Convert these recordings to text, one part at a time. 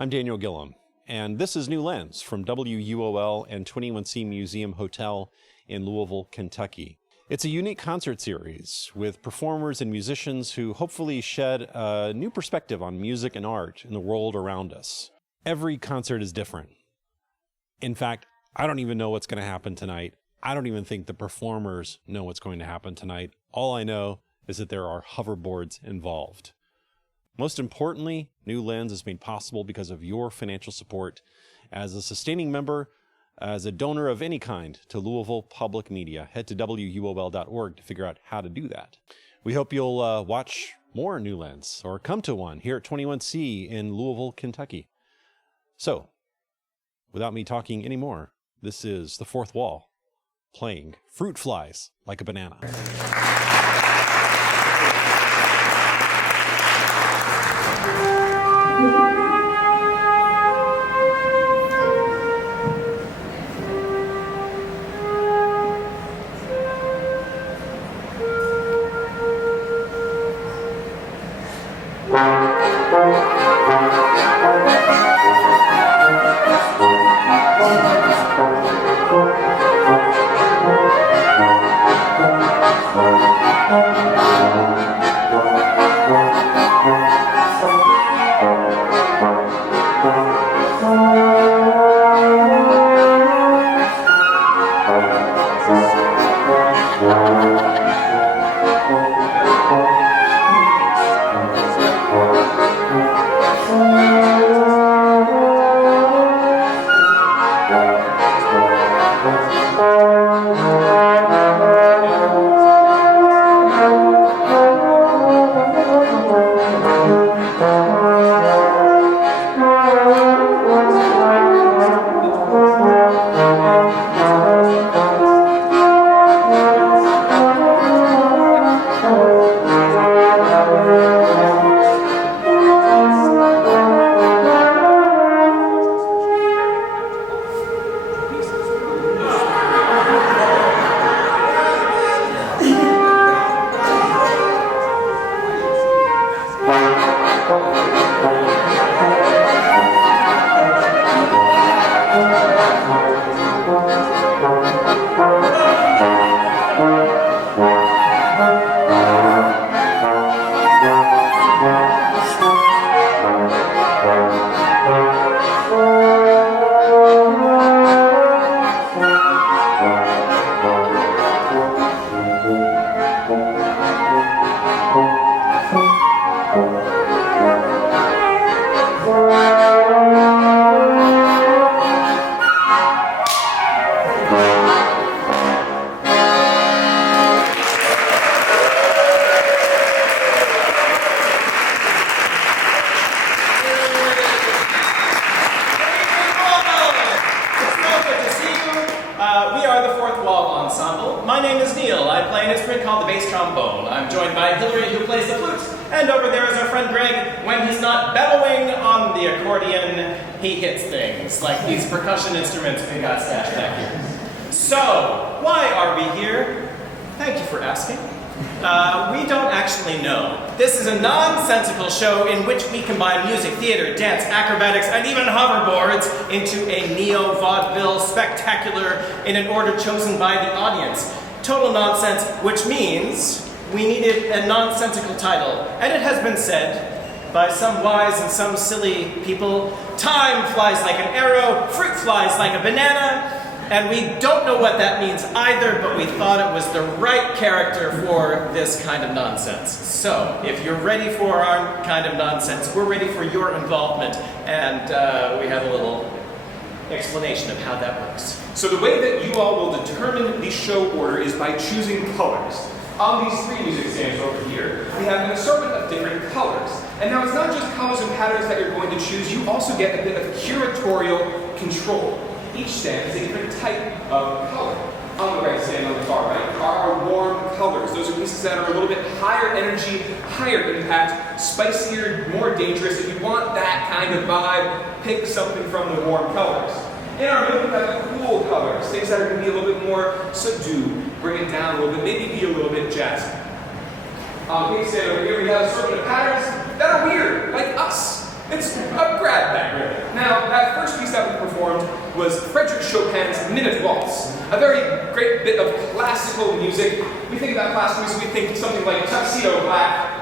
I'm Daniel Gillum, and this is New Lens from WUOL and 21C Museum Hotel in Louisville, Kentucky. It's a unique concert series with performers and musicians who hopefully shed a new perspective on music and art in the world around us. Every concert is different. In fact, I don't even know what's going to happen tonight. I don't even think the performers know what's going to happen tonight. All I know is that there are hoverboards involved. Most importantly, New Lens is made possible because of your financial support. As a sustaining member, as a donor of any kind to Louisville Public Media, head to WUOL.org to figure out how to do that. We hope you'll watch more New Lens or come to one here at 21C in Louisville, Kentucky. So, without me talking anymore, this is The Fourth Wall playing Fruit Flies Like a Banana. Show in which we combine music, theater, dance, acrobatics, and even hoverboards into a neo-vaudeville spectacular in an order chosen by the audience. Total nonsense, which means we needed a nonsensical title. And it has been said by some wise and some silly people, time flies like an arrow, fruit flies like a banana, and we don't know what that means either, but we thought it was the right character for this kind of nonsense. So, if you're ready for our kind of nonsense, we're ready for your involvement, and we have a little explanation of how that works. So the way that you all will determine the show order is by choosing colors. On these three music stands over here, we have an assortment of different colors. And now it's not just colors and patterns that you're going to choose, you also get a bit of curatorial control. Each stand is a different type of color. On the right stand, on the far right, are our warm colors. Those are pieces that are a little bit higher energy, higher impact, spicier, more dangerous. If you want that kind of vibe, pick something from the warm colors. In our middle, we have the cool colors, things that are going to be a little bit more subdued, bring it down a little bit, maybe be a little bit jazzy. On the big stand over here, we have a assortment of patterns that are weird, like us. It's a grab bag, really. Now, that first piece that we performed was Frédéric Chopin's Minute Waltz, a very great bit of classical music. We think about classical music, we think something like Tuxedo Black.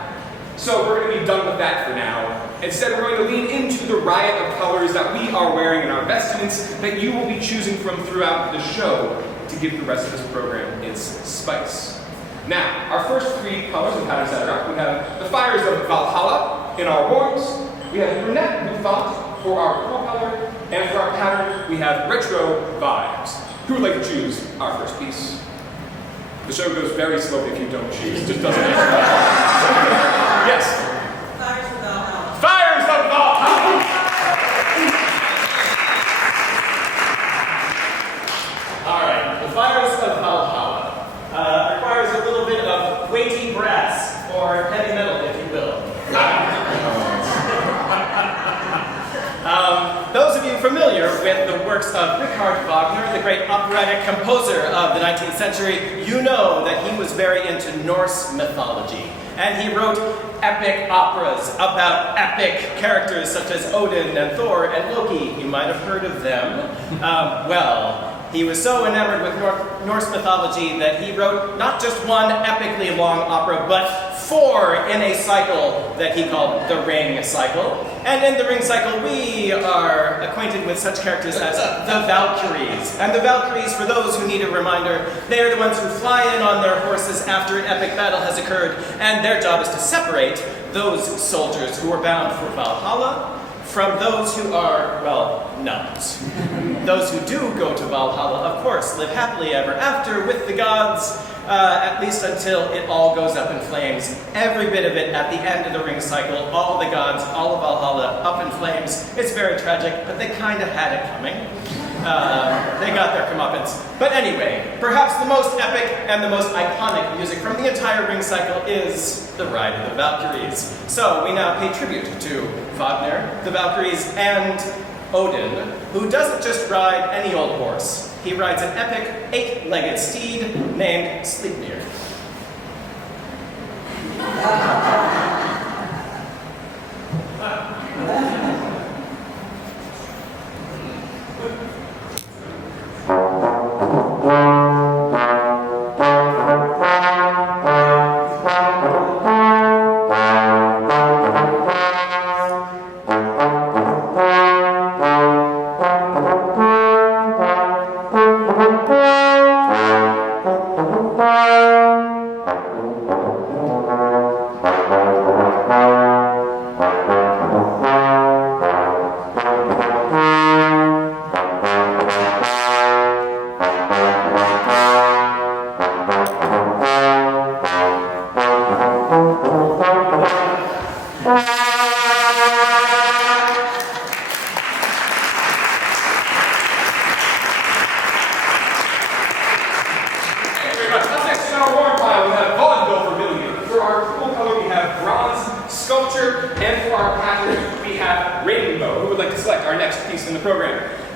So we're going to be done with that for now. Instead, we're going to lean into the riot of colors that we are wearing in our vestments that you will be choosing from throughout the show to give the rest of this program its spice. Now, our first three colors and patterns that are up, we have the fires of Valhalla in our warms, we have brunette bouffant for our cool color, and for our pattern, we have retro vibes. Who would like to choose our first piece? The show goes very slowly if you don't choose. It just doesn't make sense. Yes? Fires of Valhalla. Fires of Valhalla! All right, the Fires of Valhalla requires a little bit of weighty brass, or heavy metal, if you will. Those of you familiar with the works of Richard Wagner, the great operatic composer of the 19th century, you know that he was very into Norse mythology. And he wrote epic operas about epic characters such as Odin and Thor and Loki. You might have heard of them. He was so enamored with Norse mythology that he wrote not just one epically long opera, but 4 in a cycle that he called the Ring Cycle. And in the Ring Cycle, we are acquainted with such characters as the Valkyries. And the Valkyries, for those who need a reminder, they are the ones who fly in on their horses after an epic battle has occurred, and their job is to separate those soldiers who are bound for Valhalla from those who are, well, not. Those who do go to Valhalla, of course, live happily ever after with the gods, at least until it all goes up in flames. Every bit of it at the end of the Ring Cycle, all the gods, all of Valhalla up in flames. It's very tragic, but they kind of had it coming. They got their comeuppance. But anyway, perhaps the most epic and the most iconic music from the entire Ring Cycle is The Ride of the Valkyries. So we now pay tribute to Wagner, the Valkyries, and Odin, who doesn't just ride any old horse. He rides an epic 8-legged steed named Sleipnir.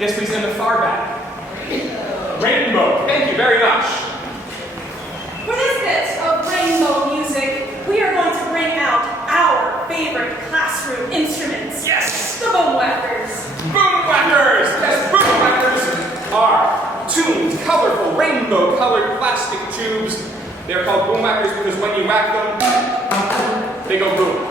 Yes, please, in the far back. Rainbow. Thank you very much. For this bit of rainbow music, we are going to bring out our favorite classroom instruments. Yes! The boomwhackers. Boomwhackers! Yes, boomwhackers are tuned, colorful, rainbow-colored plastic tubes. They're called boomwhackers because when you whack them, they go boom.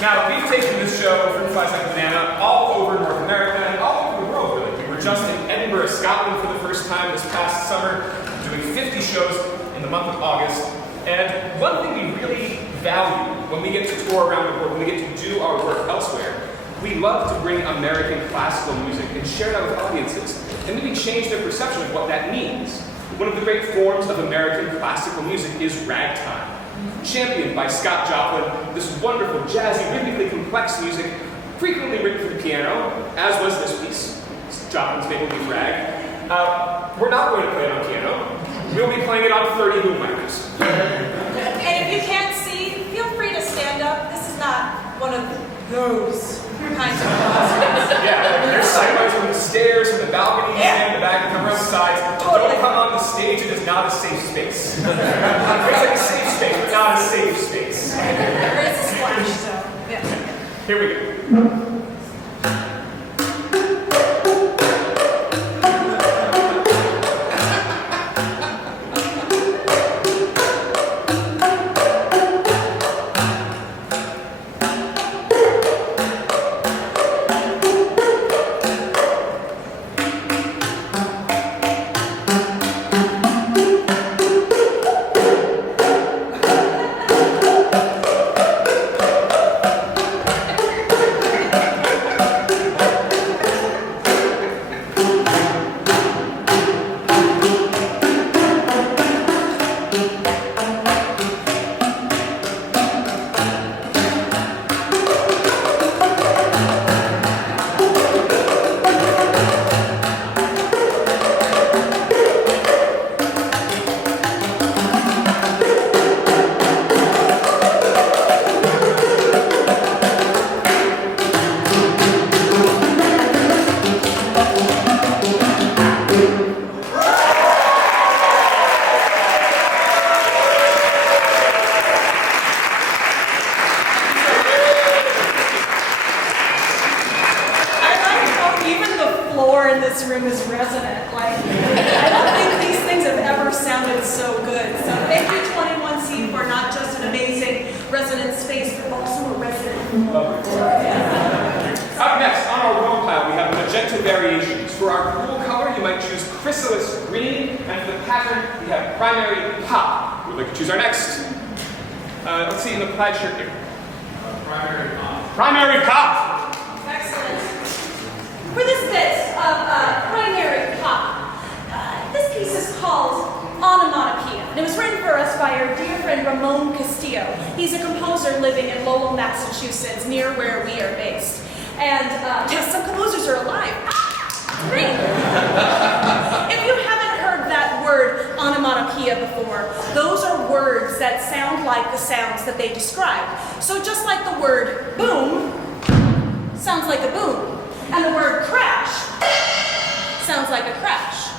Now, we've taken this show, Fruit Flies Like a Banana, all over North America and all over the world, really. We were just in Edinburgh, Scotland for the first time this past summer, doing 50 shows in the month of August. And one thing we really value when we get to tour around the world, when we get to do our work elsewhere, we love to bring American classical music and share that with audiences, and maybe change their perception of what that means. One of the great forms of American classical music is ragtime. Championed by Scott Joplin, this wonderful, jazzy, rhythmically complex music, frequently written for the piano, as was this piece, Joplin's Maple Leaf Rag. We're not going to play it on piano. We'll be playing it on 30 boomwhackers. And if you can't see, feel free to stand up. This is not one of those kinds of concerts. Yeah, there's sidelights from the stairs, from the balconies, and the back, and from the sides. Totally. Don't come on the stage, it is not a safe space. It's like a safe space, but not a safe space. There is a splash, so yeah. Here we go. This room is resonant. Like, I don't think these things have ever sounded so good. So thank you, 21C, for not just an amazing resonant space, but also a resonant. Up next, on our roll pile, we have magenta variations. For our cool color, you might choose chrysalis green, and for the pattern, we have primary pop. We'd like to choose our next. Let's see in the plaid shirt here. Primary pop. Primary pop! Excellent. For this bit of primary pop, this piece is called Onomatopoeia, and it was written for us by our dear friend Ramon Castillo. He's a composer living in Lowell, Massachusetts, near where we are based. And yes, some composers are alive. Great! If you haven't heard that word onomatopoeia before, those are words that sound like the sounds that they describe. So just like the word boom sounds like a boom, and the word crash sounds like a crash.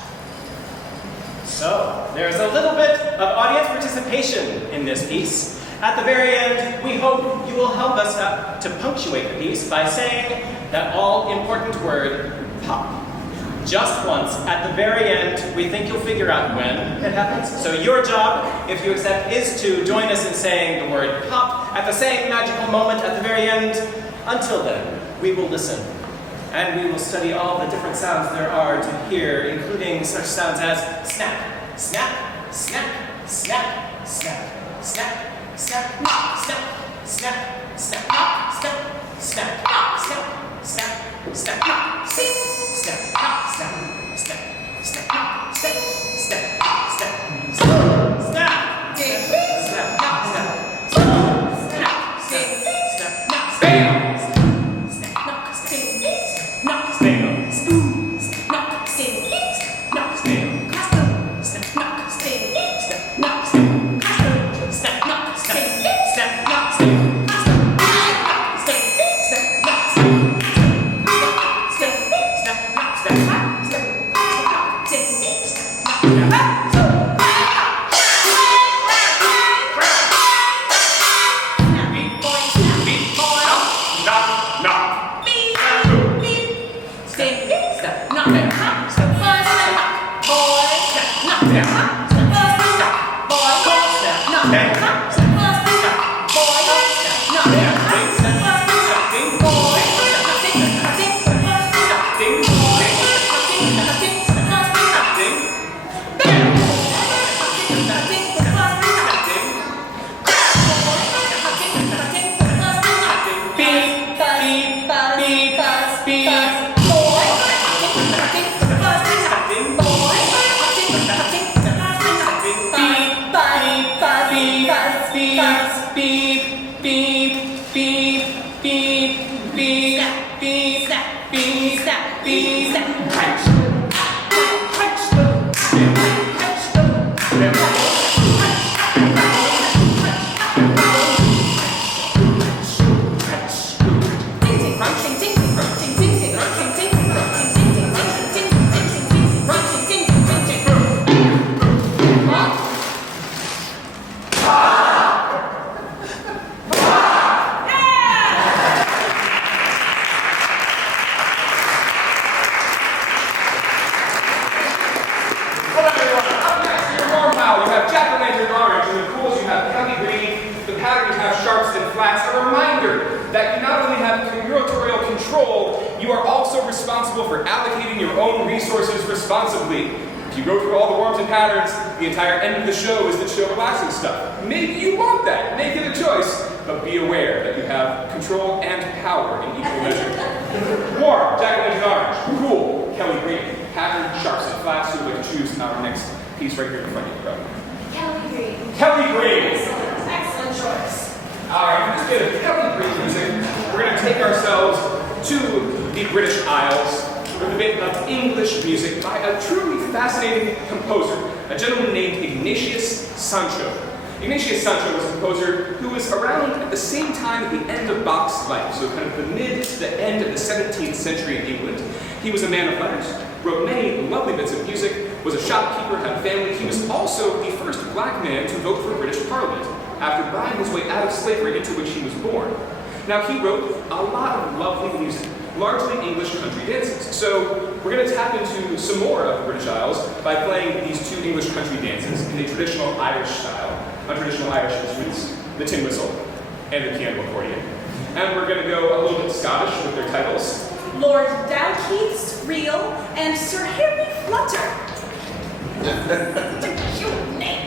So, there's a little bit of audience participation in this piece. At the very end, we hope you will help us to punctuate the piece by saying that all-important word, pop. Just once, at the very end, we think you'll figure out when it happens. So your job, if you accept, is to join us in saying the word pop at the same magical moment at the very end. Until then, we will listen. And we will study all the different sounds there are to hear, including such sounds as snap, snap, snap, snap, snap, snap, snap, snap, snap, snap, snap, snap, snap, snap, snap, snap, snap, snap, snap, that you not only have curatorial control, you are also responsible for allocating your own resources responsibly. If you go through all the forms and patterns, the entire end of the show is that show relaxing stuff. Maybe you want that, make it a choice, but be aware that you have control and power in equal measure. Warm, jack-o'-lantern orange, cool, Kelly green, pattern, sharps, and flats, who would like to choose our next piece right here in front of you. Kelly Green. Kelly green! Excellent choice. Alright, for this bit of Kelly green music, we're going to take ourselves to the British Isles with a bit of English music by a truly fascinating composer, a gentleman named Ignatius Sancho. Ignatius Sancho was a composer who was around at the same time at the end of Bach's life, so kind of the mid to the end of the 17th century in England. He was a man of letters, wrote many lovely bits of music, was a shopkeeper, had a family. He was also the first black man to vote for British Parliament, after buying his way out of slavery into which he was born. Now, he wrote a lot of lovely music, largely English country dances. So we're going to tap into some more of the British Isles by playing these two English country dances in the traditional Irish style, on traditional Irish instruments, the tin whistle and the piano accordion. And we're going to go a little bit Scottish with their titles. Lord Dalkeith's Reel and Sir Harry Flutter. It's a cute name.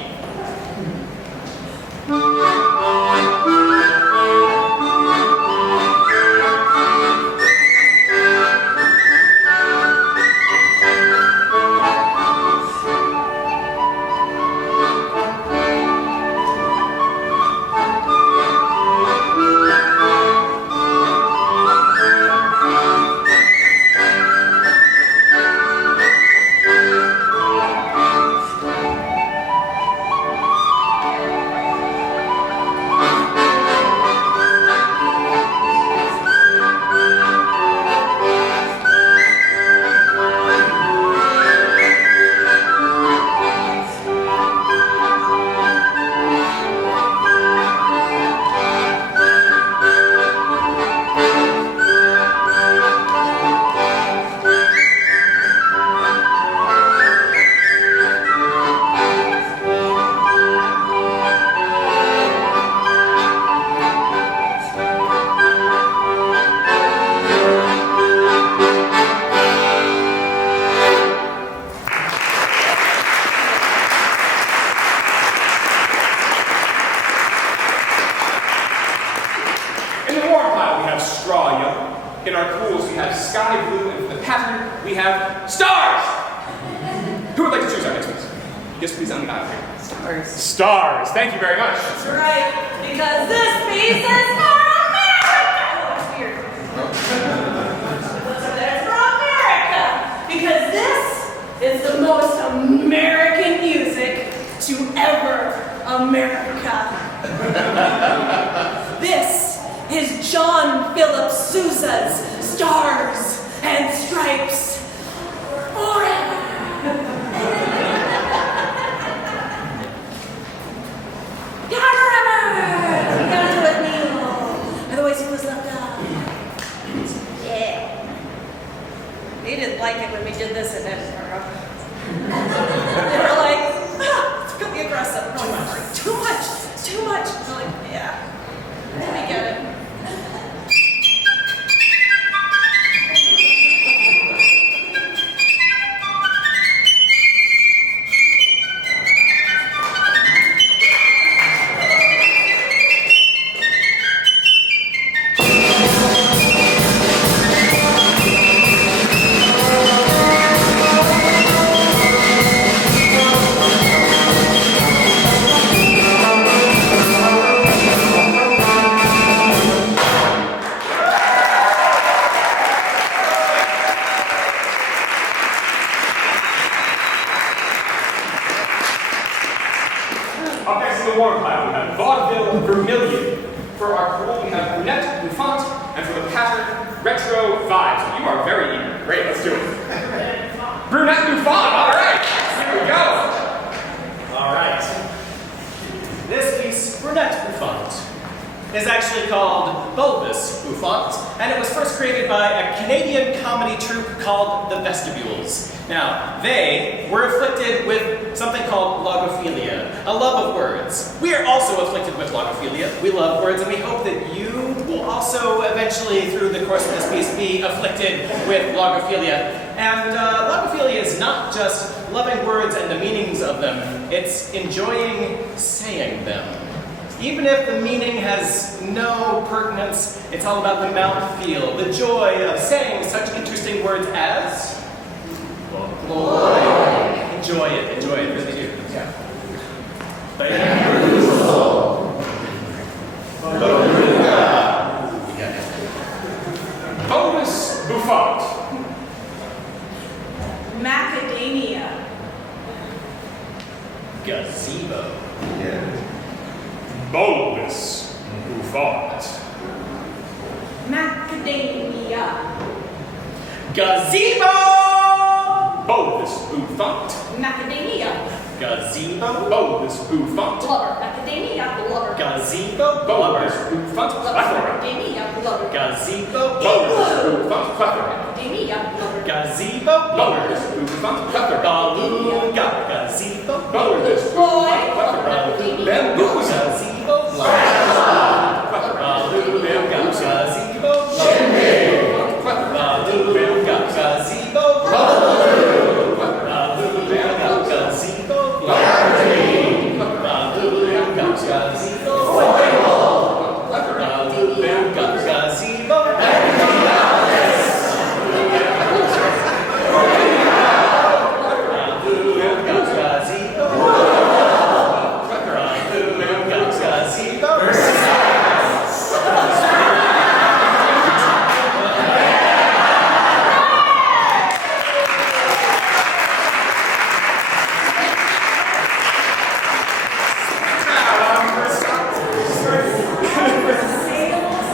In our pools, we have sky blue, and for the pattern, we have stars! Who would like to choose our next piece? Yes, please, on the aisle here. Stars. Stars, thank you very much. That's right, because this piece is for America! Oh, it's weird. That's for America! Because this is the most American music to ever America. This is John Philip Sousa's Stars and Stripes Forever. Gotta remember! Gotta do it, Neil. Otherwise he was left out. Yeah. They didn't like it when we did this in Edinburgh. They were like, it's really aggressive. No, too much. Too much. I'm like, yeah. We get it. Up next in the warm pile, we have vaudeville vermilion. For our pool, we have brunette bouffant, and for the pattern, retro vibes. You are very eager. Great, let's do it. Brunette bouffant, all right. Here we go. All right. This piece, Brunette Bouffant, is actually called Bulbous Bouffant, and it was first created by a Canadian comedy troupe called the Vestibules. Now, they were afflicted with something called logophilia, a love of words. We are also afflicted with logophilia. We love words, and we hope that you will also eventually, through the course of this piece, be afflicted with logophilia. And logophilia is not just loving words and the meanings of them, it's enjoying saying them. Even if the meaning has no pertinence, it's all about the mouthfeel, the joy of saying such interesting words as... Boy. Enjoy it, really do. Yeah. Bonus bouffant. Macadamia. Gazebo. Bonus bouffant. Macadamia. Gazebo! Bonus bouffant. Macadamia. Gazebo. Bonus bouffant. Blubber. Macadamia. Blubber. Gazebo. Bonus Blubber. bouffant. Plethora. Macadamia. Blubber. Gazebo. Bonus bouffant. Plethora. Macadamia. Blubber. Gazebo. Bonus bouffant. Plethora. Balloon. Gazebo. Bonus Boy. plethora. Gazebo. Bamboozle. Gazebo. Plethora. Gazebo. Plethora. Gazebo.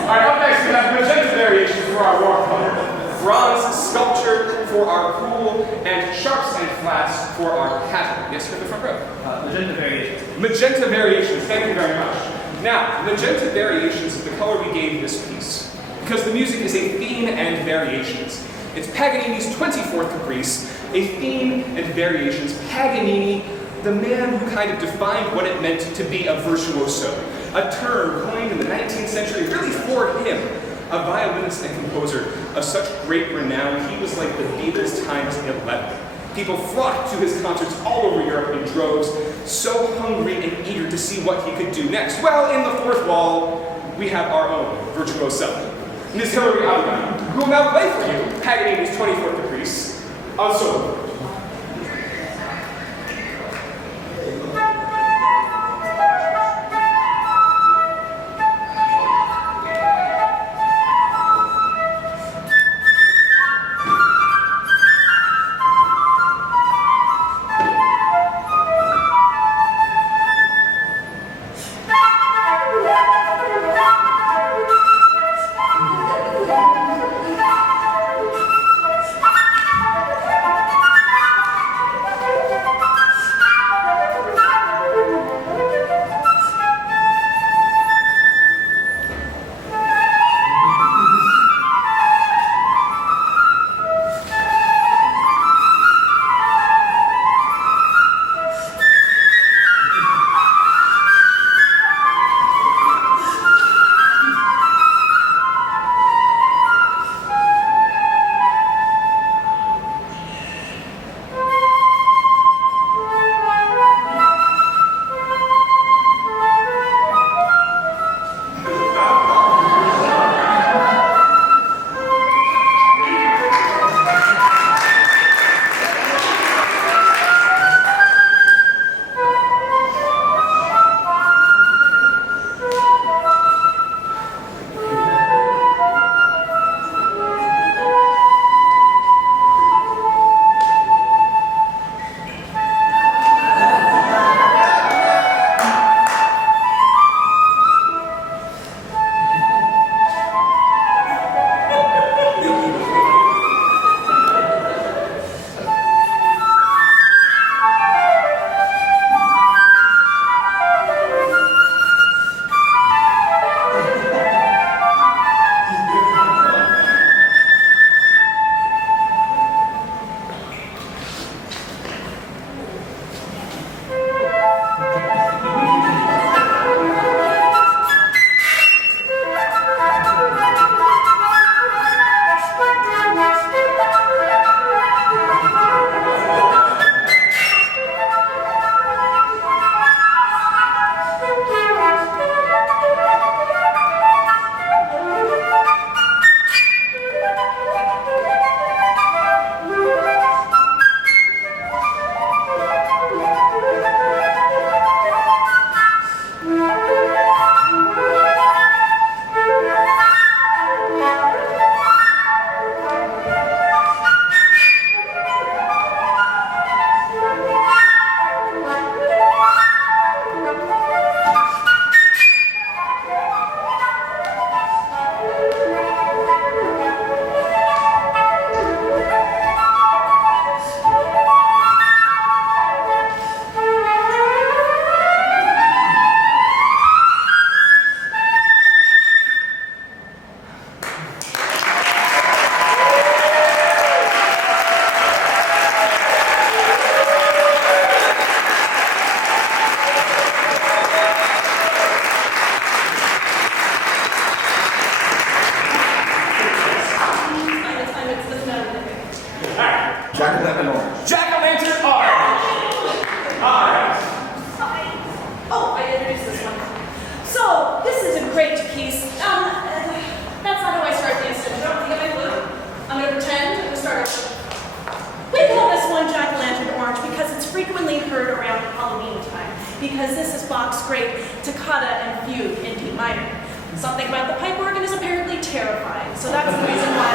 Alright, up next we have magenta variations for our warm color, bronze sculpture for our cool, and sharps and flats for our pattern. Yes, here in the front row. Magenta variations. Magenta variations, thank you very much. Now, magenta variations is the color we gave this piece, because the music is a theme and variations. It's Paganini's 24th Caprice, a theme and variations. Paganini, the man who kind of defined what it meant to be a virtuoso, a term coined in the 19th century really for him, a violinist and composer of such great renown. He was like the Beatles times 11. People flocked to his concerts all over Europe in droves, so hungry and eager to see what he could do next. Well, in the fourth wall, we have our own virtuoso, Miss Hilary Algan, who will now play for you Paganini's 24th Caprice on solo. heard around Halloween time, because this is Bach's great toccata and fugue in D minor. Something about the pipe organ is apparently terrifying, so that's the reason why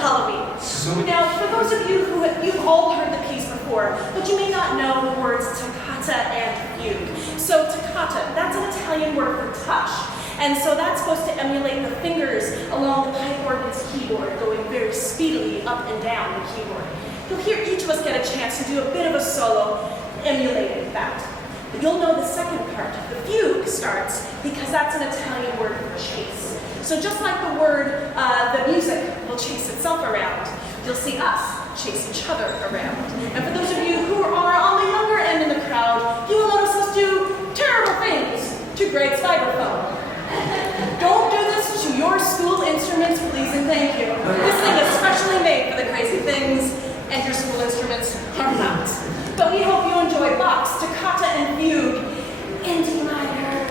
Halloween. Now, for those of you you've all heard the piece before, but you may not know the words toccata and fugue. So toccata, that's an Italian word for touch. And so that's supposed to emulate the fingers along the pipe organ's keyboard, going very speedily up and down the keyboard. You'll hear each of us get a chance to do a bit of a solo emulating that. But you'll know the second part. The fugue starts because that's an Italian word for chase. So just like the word, the music will chase itself around, you'll see us chase each other around. And for those of you who are on the younger end in the crowd, you will notice us do terrible things to Greg's vibraphone. Don't do this to your school instruments, please and thank you. This thing is specially made for the crazy things, and your school instruments are not. But we hope you enjoy Bach's toccata and fugue in D minor.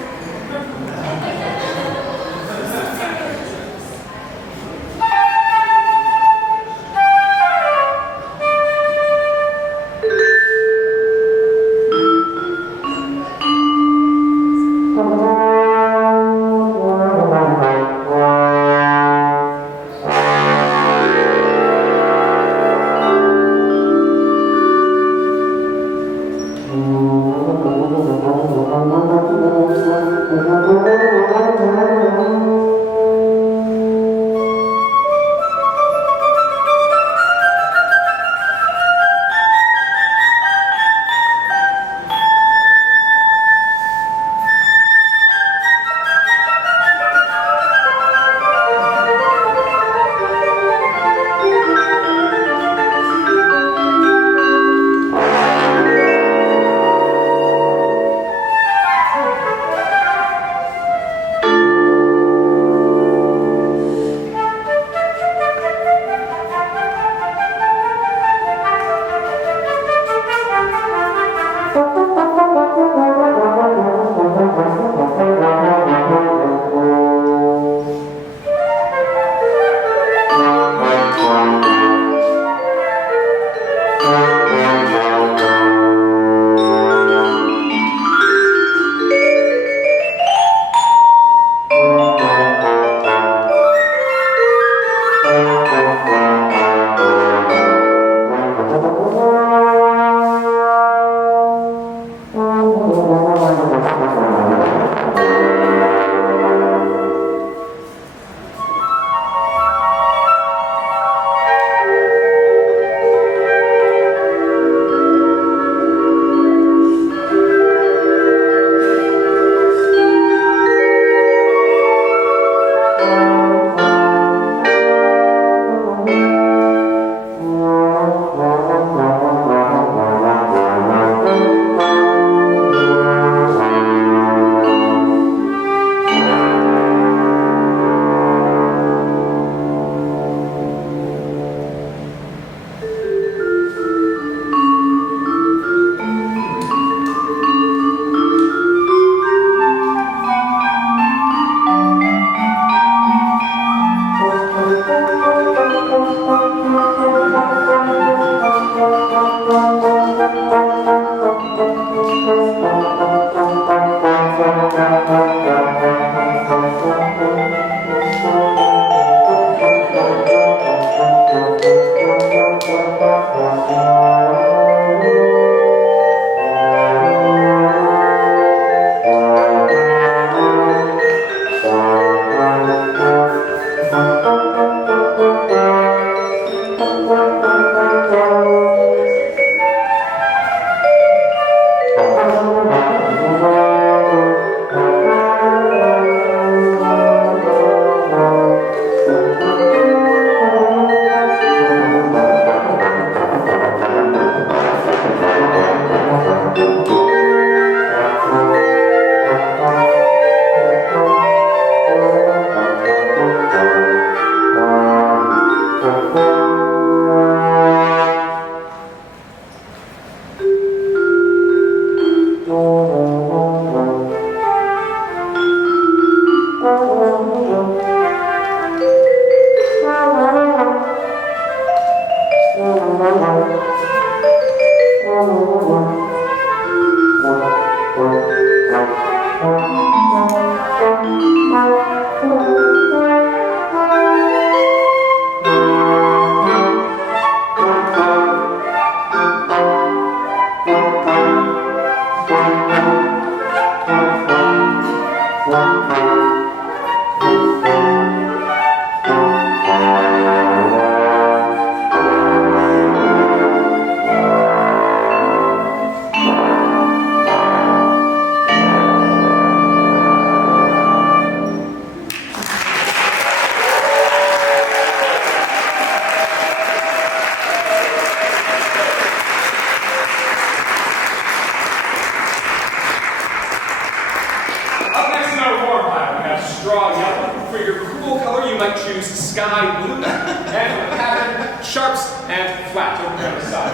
sharps and flats over here on the side.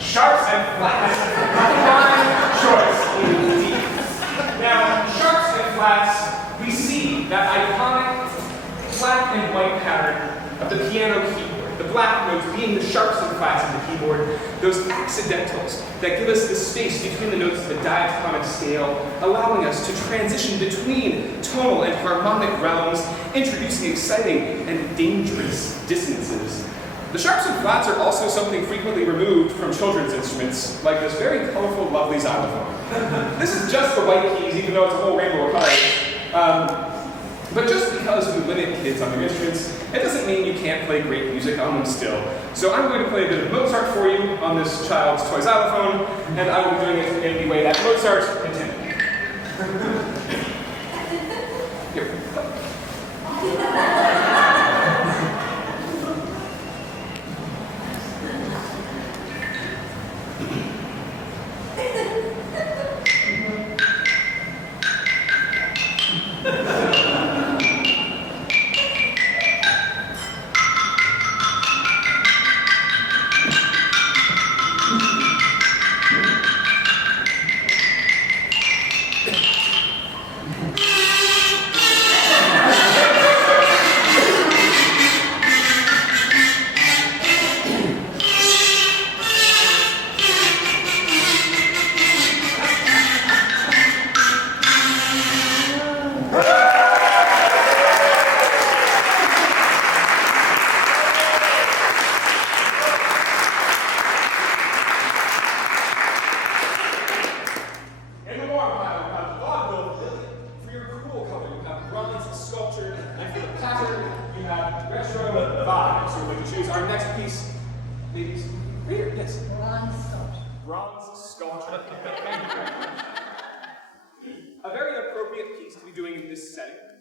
Sharps and flats. Fine choice indeed. Now, sharps and flats, we see that iconic black and white pattern of the piano keyboard. The black notes being the sharps and flats of the keyboard, those accidentals that give us the space between the notes of the diatonic scale, allowing us to transition between tonal and harmonic realms, introducing exciting and dangerous dissonances. The sharps and flats are also something frequently removed from children's instruments, like this very colorful, lovely xylophone. This is just the white keys, even though it's a whole rainbow of colors. But just because we limit kids on their instruments, it doesn't mean you can't play great music on them still. So I'm going to play a bit of Mozart for you on this child's toy xylophone, and I will be doing it in the way that Mozart intended. Here we go.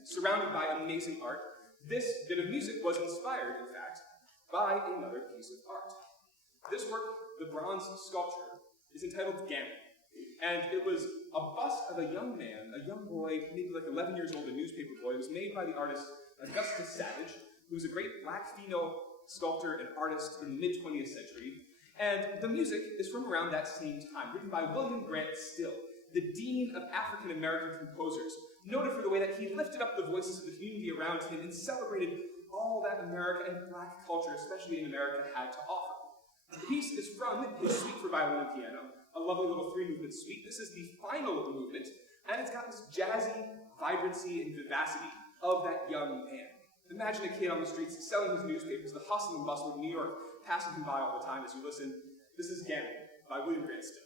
Surrounded by amazing art, this bit of music was inspired, in fact, by another piece of art. This work, the bronze sculpture, is entitled Gambit, and it was a bust of a young man, a young boy, maybe like 11 years old, a newspaper boy. It was made by the artist Augustus Savage, who's a great black female sculptor and artist in the mid-20th century, and the music is from around that same time, written by William Grant Still, the Dean of African American Composers, noted for the way that he lifted up the voices of the community around him and celebrated all that America and black culture, especially in America, had to offer. The piece is from his Suite for Violin and Piano, a lovely little 3-movement suite. This is the final movement, and it's got this jazzy vibrancy and vivacity of that young man. Imagine a kid on the streets selling his newspapers, the hustle and bustle of New York passing him by all the time as you listen. This is Gambit by William Grant Still.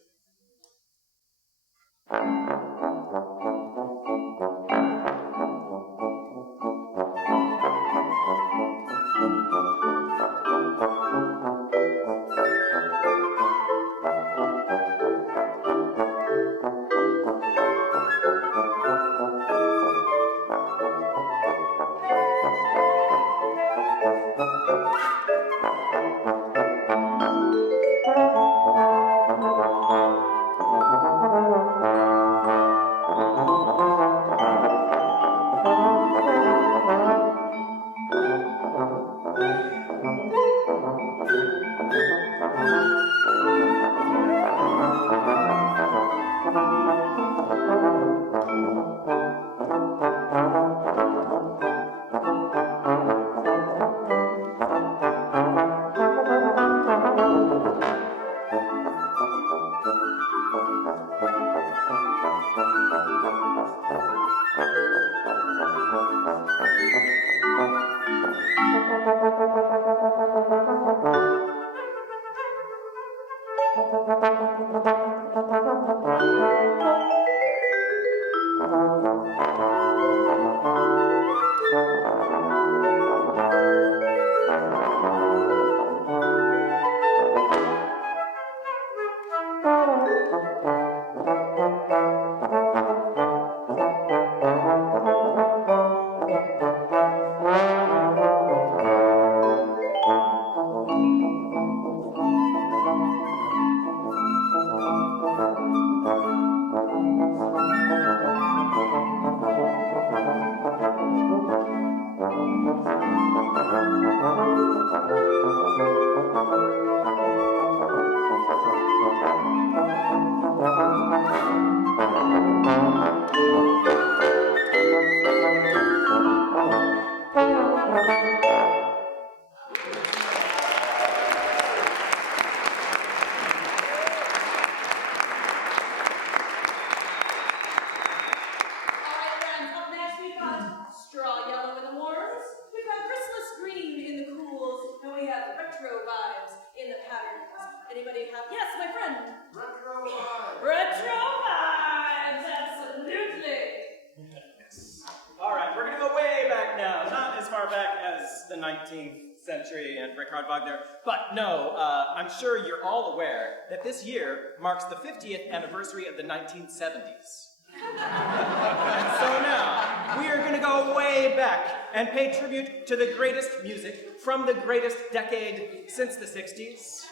I'm sure you're all aware that this year marks the 50th anniversary of the 1970s. And so now, we are going to go way back and pay tribute to the greatest music from the greatest decade since the 60s.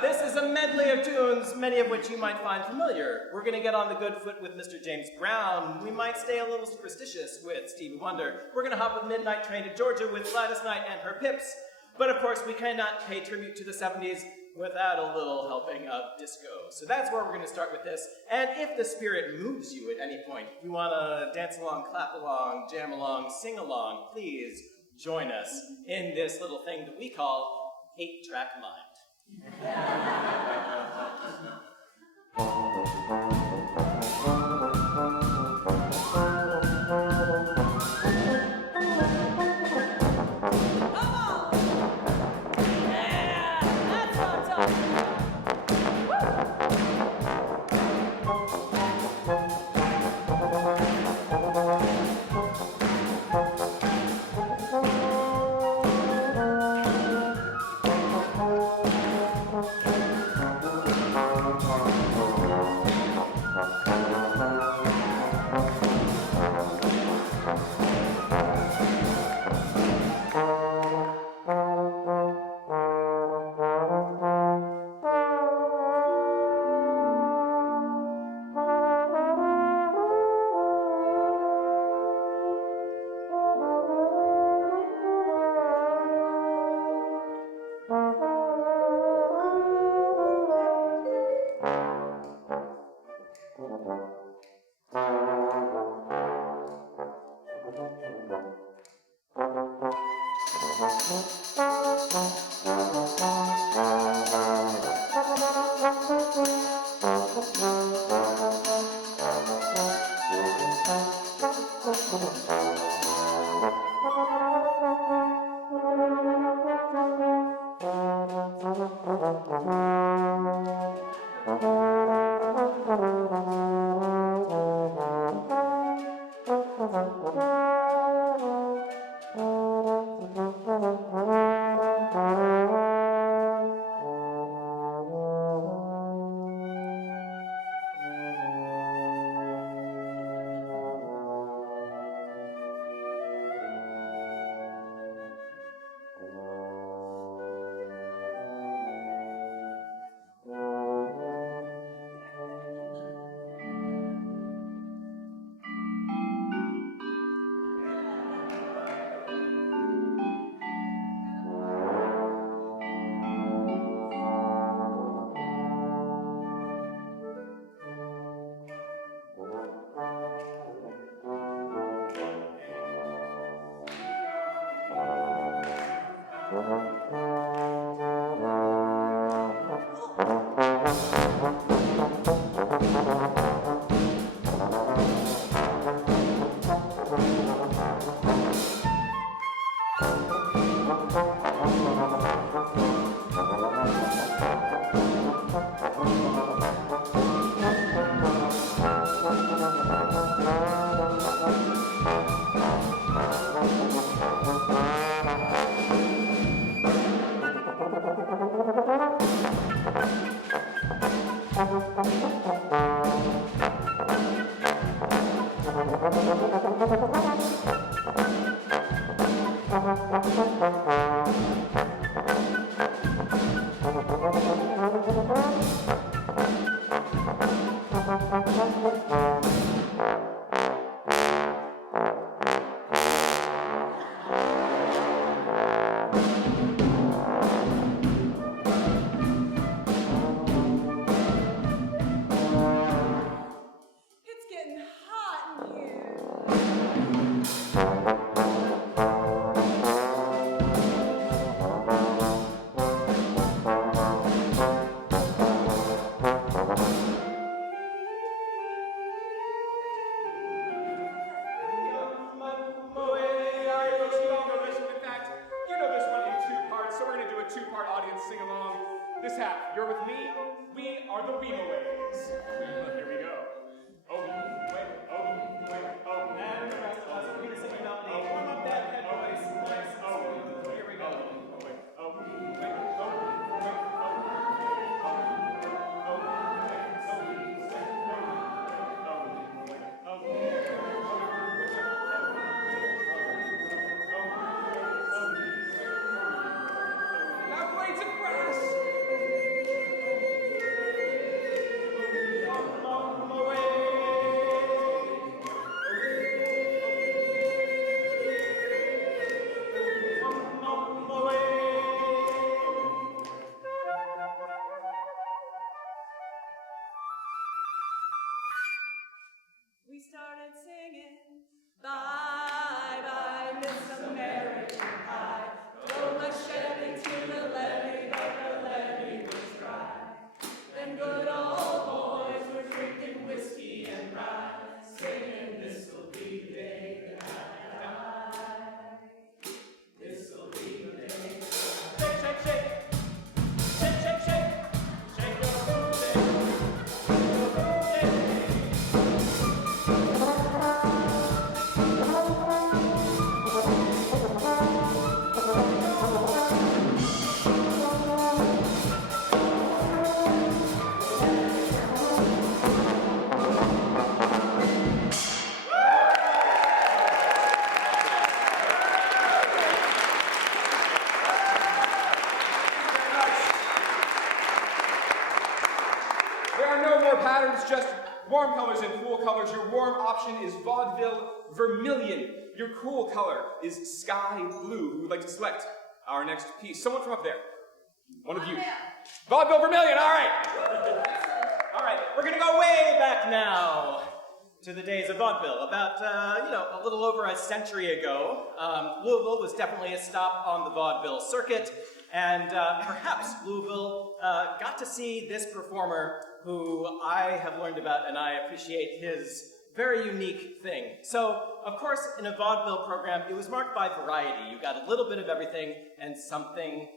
This is a medley of tunes, many of which you might find familiar. We're going to get on the good foot with Mr. James Brown. We might stay a little superstitious with Stevie Wonder. We're going to hop a midnight train to Georgia with Gladys Knight and her Pips. But of course, we cannot pay tribute to the 70s without a little helping of disco. So that's where we're going to start with this. And if the spirit moves you at any point, if you want to dance along, clap along, jam along, sing along, please join us in this little thing that we call 8-Track Mind. sing along. This half, you're with me, we are the Weemaways. Here we go. Oh, wait, oh, And the rest of us are going to sing about the warm up that head voice. Nice. Oh, here we go. Now blades of grass. We started singing, bye bye, Miss American Pie. Throw my Chevy to the levee, but the levee was dry. Them good old boys were drinking whiskey and rye, singing, this'll be the day that I die. This'll be the day. Shake, shake, shake. Shake, shake, shake. Shake your booty. Shake your booty. There are no more patterns, just warm colors and cool colors. Your warm option is vaudeville vermilion. Your cool color is sky blue. Who would like to select our next piece? Someone from up there. One of you. Vaudeville vermilion, all right. All right, we're going to go way back now to the days of vaudeville. About, a little over a century ago, Louisville was definitely a stop on the vaudeville circuit, and perhaps Louisville got to see this performer who I have learned about, and I appreciate his very unique thing. So, of course, in a vaudeville program, it was marked by variety. You got a little bit of everything and something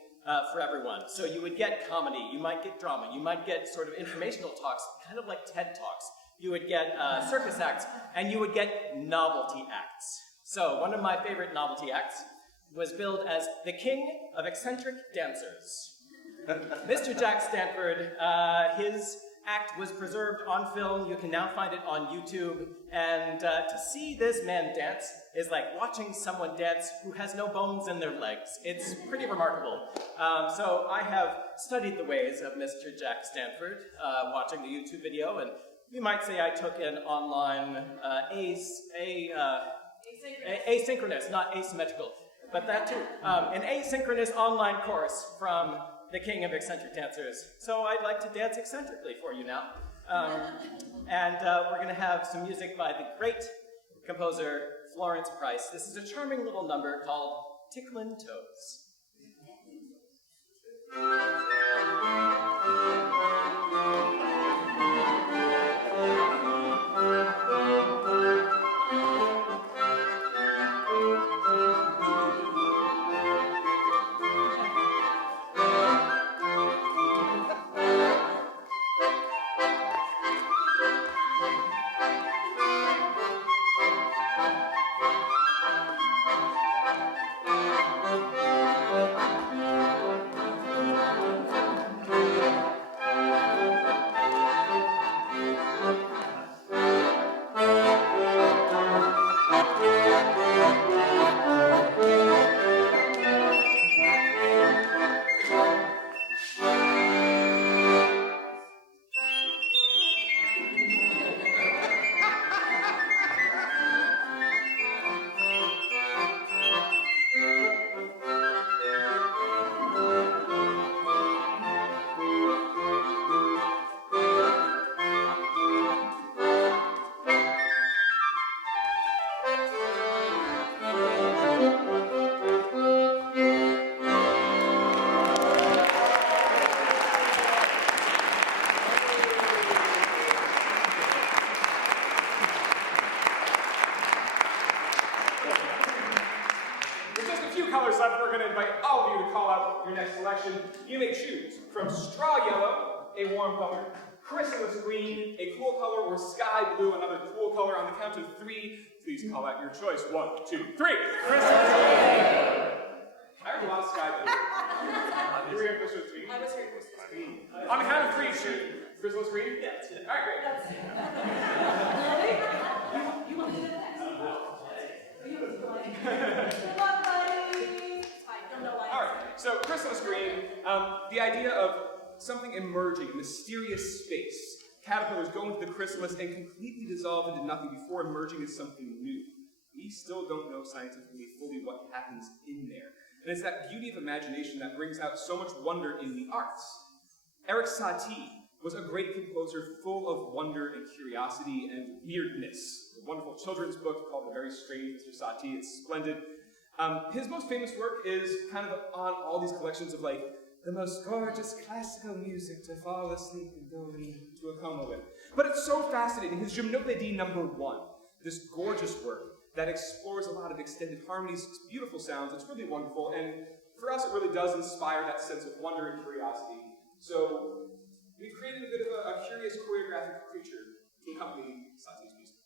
for everyone. So you would get comedy, you might get drama, you might get sort of informational talks, kind of like TED Talks. You would get circus acts, and you would get novelty acts. So one of my favorite novelty acts was billed as the king of eccentric dancers. Mr. Jack Stanford, his act was preserved on film. You can now find it on YouTube. And to see this man dance is like watching someone dance who has no bones in their legs. It's pretty remarkable. So I have studied the ways of Mr. Jack Stanford, watching the YouTube video, and you might say I took an online asynchronous, not asymmetrical, but that too, an asynchronous online course from the king of eccentric dancers. So I'd like to dance eccentrically for you now. And we're going to have some music by the great composer Florence Price. This is a charming little number called Ticklin' Toes. your next selection, you may choose from straw yellow, a warm color, chrysalis green, a cool color, or sky blue, another cool color. On the count of 3, please call out your choice. 1, 2, 3. Chrysalis green! I heard a lot of sky blue. You were hearing chrysalis green? I was hearing chrysalis green. On the count of 3, shoot. Chrysalis green? Yeah, that's it. All right, great. That's it. You want to do that next? Good luck, buddy. I don't know why. All right, so chrysalis green, the idea of something emerging, a mysterious space. Caterpillars go into the chrysalis and completely dissolve into nothing before emerging as something new. We still don't know scientifically fully what happens in there. And it's that beauty of imagination that brings out so much wonder in the arts. Eric Satie was a great composer full of wonder and curiosity and weirdness. A wonderful children's book called The Very Strange Mr. Satie. It's splendid. His most famous work is kind of on all these collections of like the most gorgeous classical music to fall asleep and go into a coma with. But it's so fascinating. His Gymnopédie No. 1, this gorgeous work that explores a lot of extended harmonies, beautiful sounds. It's really wonderful. And for us, it really does inspire that sense of wonder and curiosity. So we've created a bit of a curious choreographic creature to accompany Satie's music.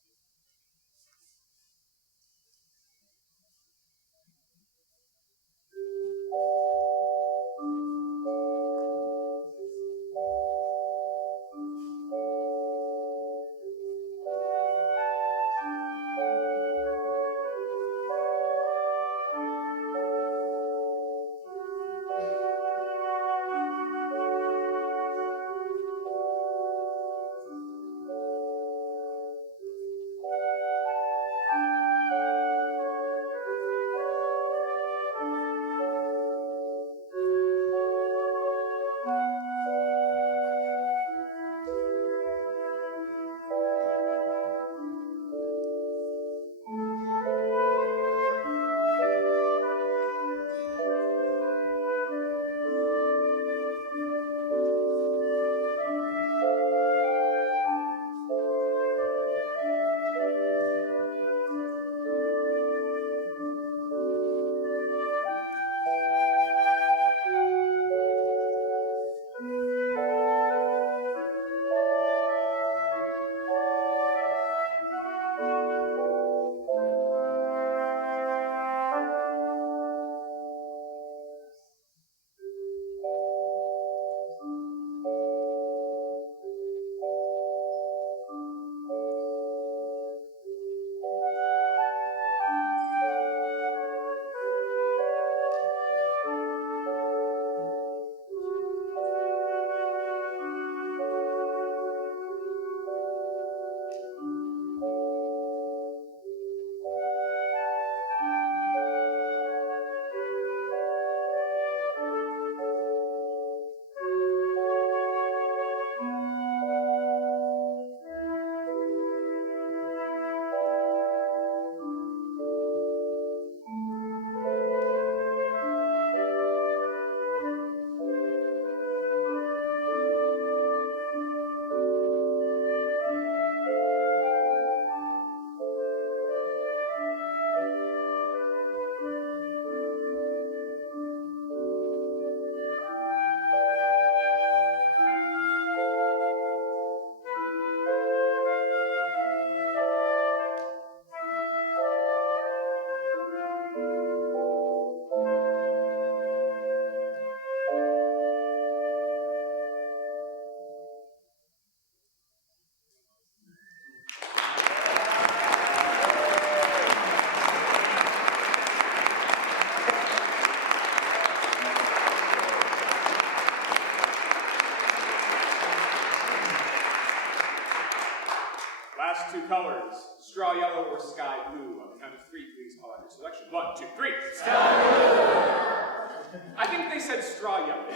Last 2 colors, straw yellow or sky blue. On the count of 3, please call out your selection. 1, 2, 3. Sky blue! I think they said straw yellow.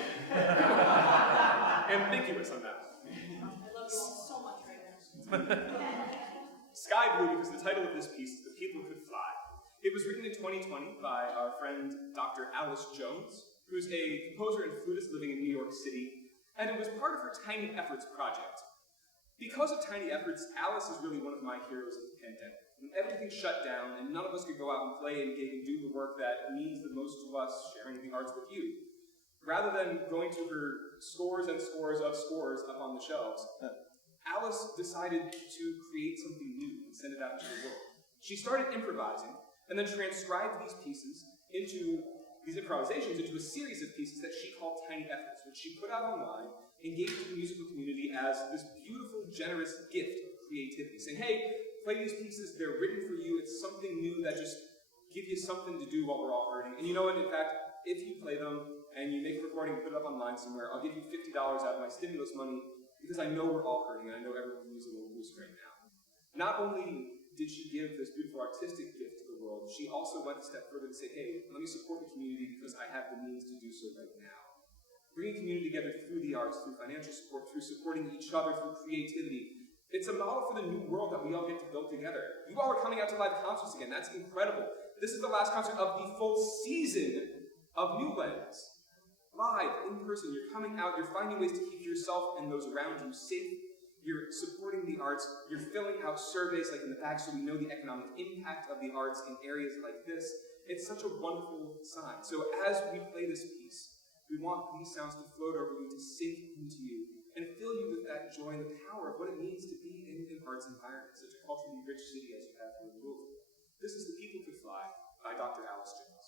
Ambiguous on that. I love you all so much right now. Sky blue because the title of this piece is The People Could Fly. It was written in 2020 by our friend Dr. Alice Jones, who's a composer and flutist living in New York City, and it was part of her Tiny Efforts project. Because of Tiny Efforts, Alice is really one of my heroes of the pandemic. When everything shut down and none of us could go out and play and gig and do the work that means the most to us, sharing the arts with you. Rather than going to her scores and scores of scores up on the shelves, Alice decided to create something new and send it out into the world. She started improvising and then transcribed these pieces into these improvisations into a series of pieces that she called Tiny Efforts, which she put out online and gave to the musical community as this beautiful, generous gift of creativity, saying, hey, play these pieces, they're written for you, it's something new that just give you something to do while we're all hurting. And you know what, in fact, if you play them and you make a recording and put it up online somewhere, I'll give you $50 out of my stimulus money because I know we're all hurting and I know everyone needs a little boost right now. Not only did she give this beautiful artistic gift to the world, she also went a step further to say, hey, let me support the community because I have the means to do so right now. Bringing community together through the arts, through financial support, through supporting each other, through creativity. It's a model for the new world that we all get to build together. You all are coming out to live concerts again. That's incredible. This is the last concert of the full season of New Lens. Live, in person, you're coming out, you're finding ways to keep yourself and those around you safe. You're supporting the arts, you're filling out surveys like in the back so we know the economic impact of the arts in areas like this. It's such a wonderful sign. So as we play this piece, we want these sounds to float over you, to sink into you, and fill you with that joy and the power of what it means to be in an arts environment, such a culturally rich city as you have here in Louisville. This is The People Could Fly by Dr. Alice Jones.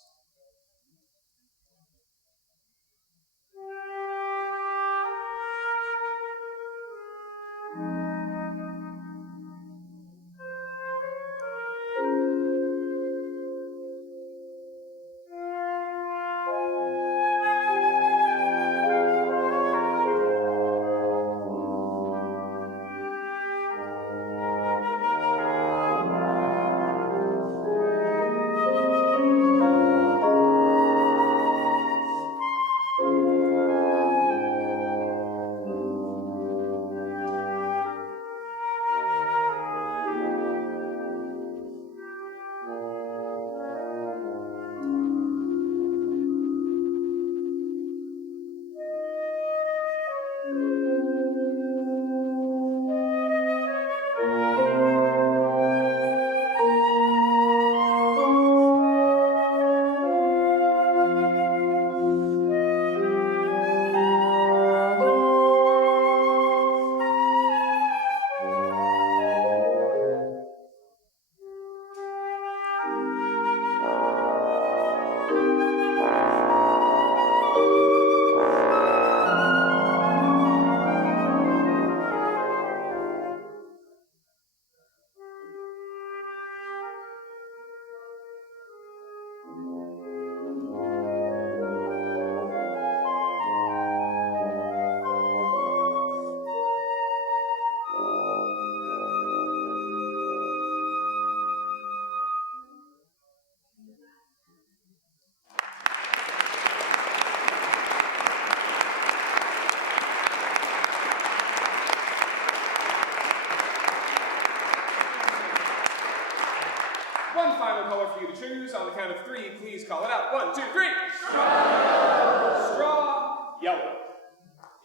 One final color for you to choose. On the count of three, please call it out. 1, 2, 3. Straw! Straw yellow.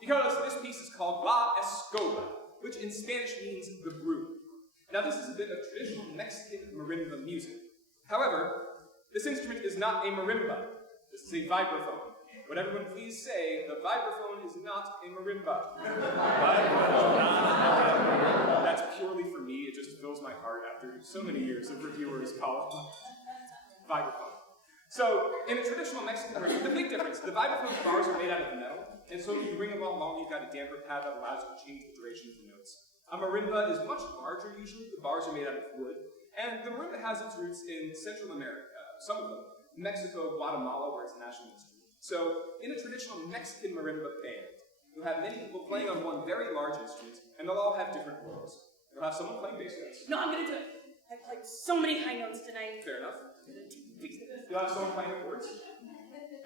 Because this piece is called La Escoba, which in Spanish means the broom. Now this is a bit of traditional Mexican marimba music. However, this instrument is not a marimba. This is a vibraphone. Would everyone please say, the vibraphone is not a marimba? That's purely for me. It just fills my heart after so many years of reviewers calling vibraphone. So, in a traditional Mexican marimba, the big difference, the vibraphone's bars are made out of metal, and so if you ring them along, you've got a damper pad that allows you to change the duration of the notes. A marimba is much larger usually. The bars are made out of wood, and the marimba has its roots in Central America, some of them, Mexico, Guatemala, where it's a national instrument. So, in a traditional Mexican marimba band, you'll have many people playing on one very large instrument, and they'll all have different roles. You'll have someone playing bass notes. No, I'm gonna do it. I played so many high notes tonight. Fair enough. You'll have someone playing the chords.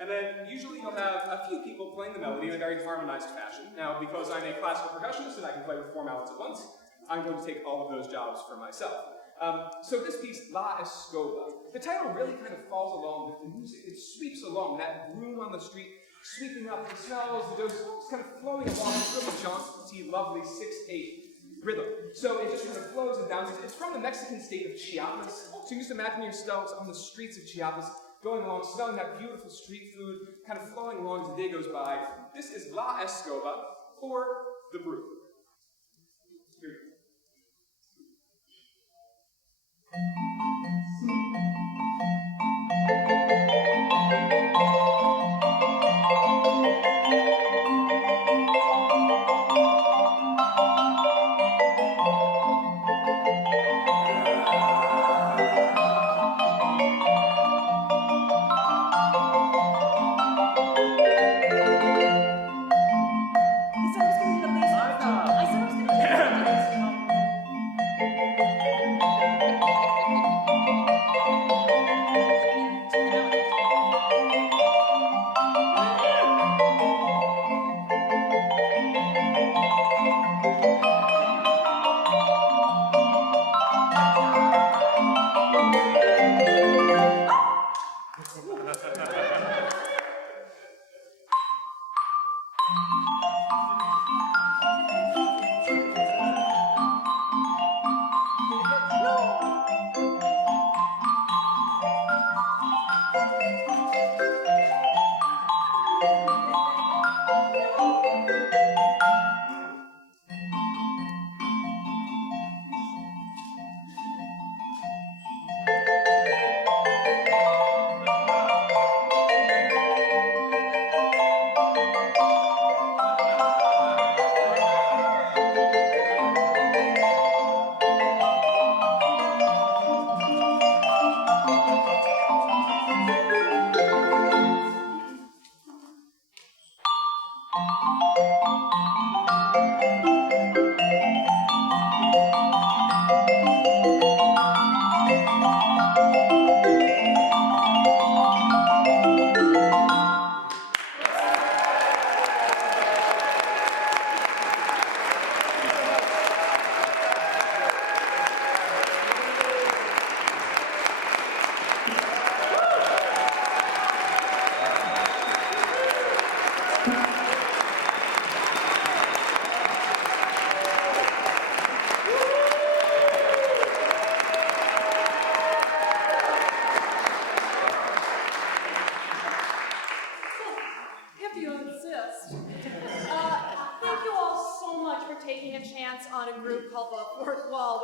And then, usually you'll have a few people playing the melody in a very harmonized fashion. Now, because I'm a classical percussionist and I can play with 4 mallets at once, I'm going to take all of those jobs for myself. So this piece, La Escoba, the title really kind of falls along with the music. It sweeps along, that broom on the street, sweeping up the smells, the dose, just kind of flowing along. It's really jaunty, lovely 6/8 rhythm. So it just kind of flows and bounces. It's from the Mexican state of Chiapas. So you just imagine yourselves on the streets of Chiapas, going along, smelling that beautiful street food, kind of flowing along as the day goes by. This is La Escoba, or the brew. Here we go.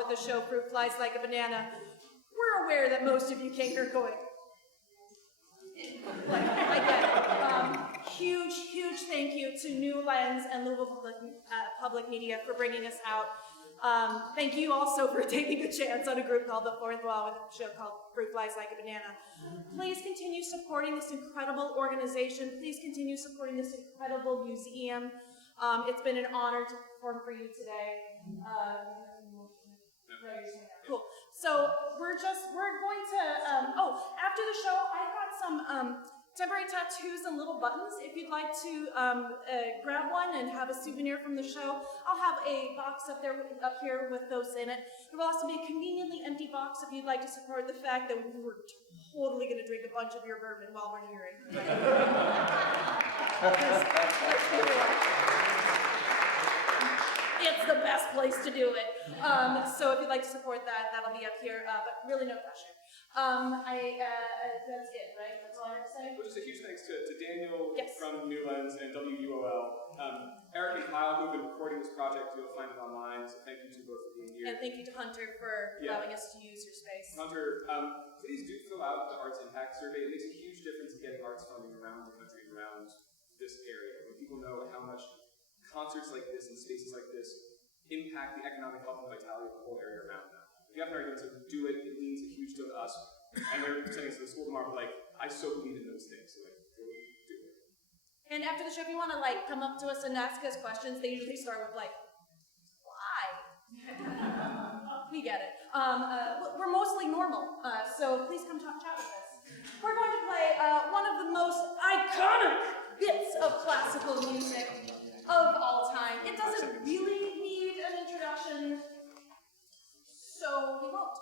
The show Fruit Flies Like a Banana. We're aware that most of you came here going, I get it. Huge thank you to New Lens and Louisville Public Media for bringing us out. Thank you also for taking a chance on a group called The Fourth Wall with a show called Fruit Flies Like a Banana. Please continue supporting this incredible organization. Please continue supporting this incredible museum. It's been an honor to perform for you today. Cool. So we're going to, after the show, I've got some temporary tattoos and little buttons. If you'd like to grab one and have a souvenir from the show, I'll have a box up here with those in it. There will also be a conveniently empty box if you'd like to support the fact that we're totally going to drink a bunch of your bourbon while we're here. It's the best place to do it. So if you'd like to support that, that'll be up here, but really no pressure. That's it, right? That's all I have to say? Well, just a huge thanks to Daniel Yes. from New Lens and WUOL. Eric and Kyle, who've been recording this project, you'll find it online, so thank you to both for being here. And thank you to Hunter for allowing us to use your space. Hunter, please do fill out the Arts Impact Survey. It makes a huge difference in getting arts funding around the country, around this area. When people know how much concerts like this and spaces like this impact the economic health and vitality of the whole area around them. If you haven't already done so, do it. It means a huge deal to us. And they're sending us to the school tomorrow, but I so believe in those things. So do it. And after the show, if you want to come up to us and ask us questions, they usually start with why? We get it. We're mostly normal, so please come chat with us. We're going to play one of the most iconic bits of classical music of all time. It doesn't really need an introduction, so we won't.